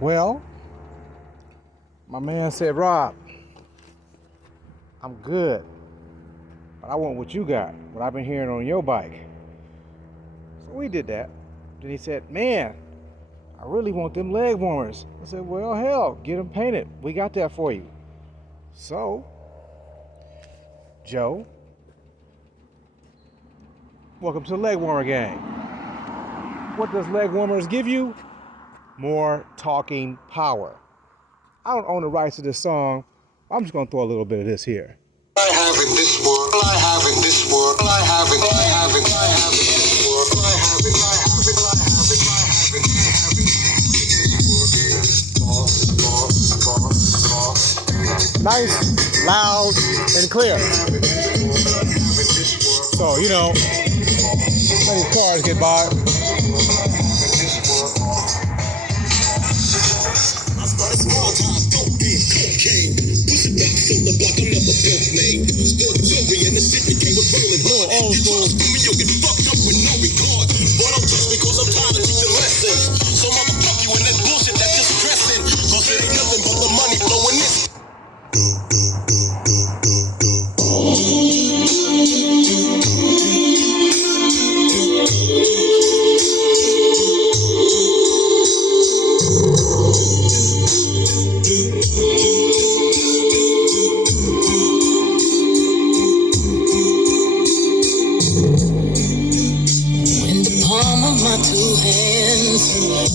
Well, my man said, Rob, I'm good, but I want what you got, what I've been hearing on your bike. So we did that. Then he said, man, I really want them leg warmers. I said, well, hell, get them painted. We got that for you. So, Joe, welcome to the leg warmer gang. What does leg warmers give you? More talking power. I don't own the rights to this song. I'm just gonna throw a little bit of this here. I have in this world, I have in this world, I have it, I have it, I have it, this world, I have it, I have it, I have it, I have it, I have it. Nice, loud, and clear. So, you know, let these cars get by. Old school. You'll get fucked up with no regard. But I'm just because I'm trying to teach the lessons. So motherfuck you in that bullshit that's just stressing. Cause it ain't nothing but the money blowing this.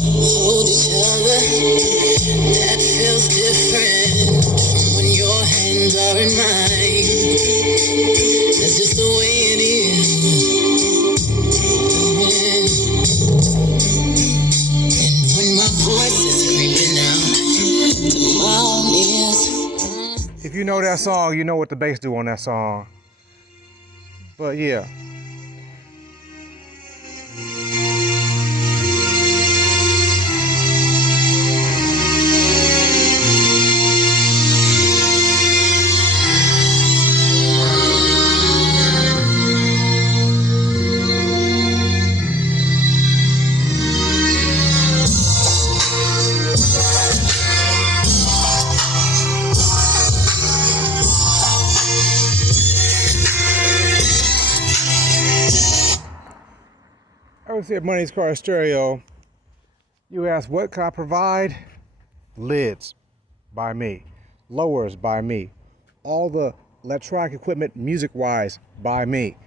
Hold each other, that feels different from when your hands are in mine. That's just the way it is. And when my voice is screaming out to my ears. If you know that song, you know what the bass do on that song. But yeah. I would say at Money's Car Stereo, you ask, what can I provide? Lids by me, lowers by me, all the electronic equipment music-wise by me,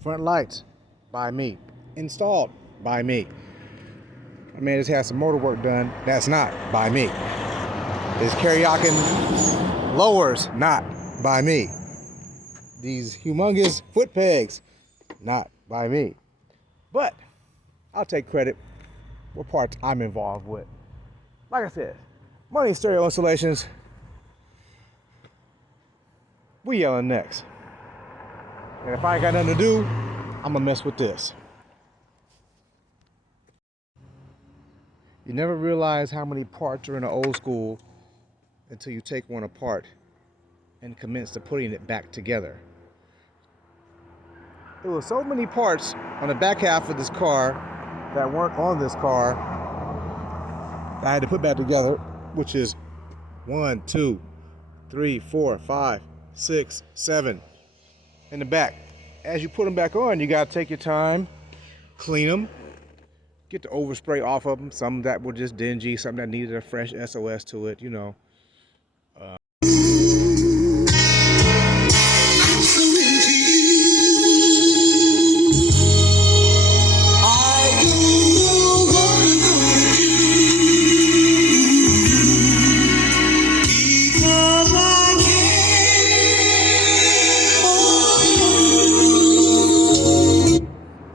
front lights by me, installed by me. I mean, just had some motor work done, that's not by me. This karaoke lowers, not by me. These humongous foot pegs, not by me. But I'll take credit for parts I'm involved with. Like I said, Money Stereo Installations. We yelling next. And if I ain't got nothing to do, I'm gonna mess with this. You never realize how many parts are in an old school until you take one apart and commence to putting it back together. There were so many parts on the back half of this car that weren't on this car that I had to put back together, which is 1, 2, 3, 4, 5, 6, 7 in the back. As you put them back on, you gotta take your time, clean them, get the overspray off of them. Some that were just dingy, some that needed a fresh SOS to it, you know.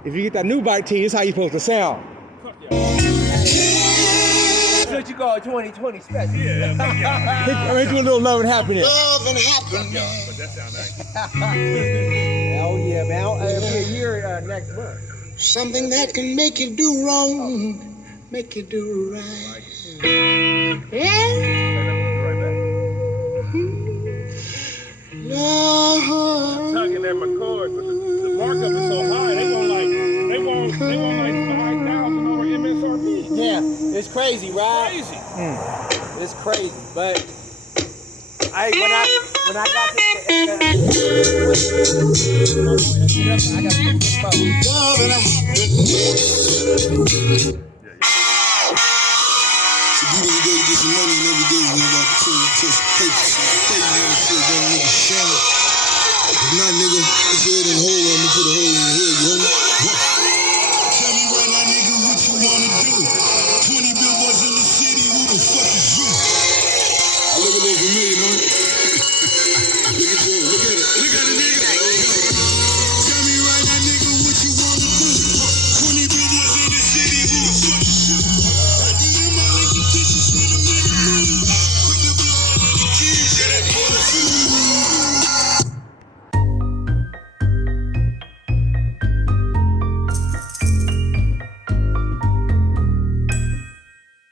If you get that new bike tee, this is how you're supposed to sound. That's what you call 2020 special. Yeah. I mean, do a little love and happiness. Love and happiness. But that sounds nice. Hell yeah, man. It'll be a year next month. Something that can make you do wrong, make you do right. I'm tugging at my cord, but the markup is so high. They want like 5,000 over MSRP. Yeah, Damn, it's crazy, right? Crazy. It's crazy, but when I got this, I got So you didn't go to get some money and every day you got to tell you to hey, you never shit, don't nigga shine. If not, nigga, it's head and hole, I'm gonna put a hole in your head. You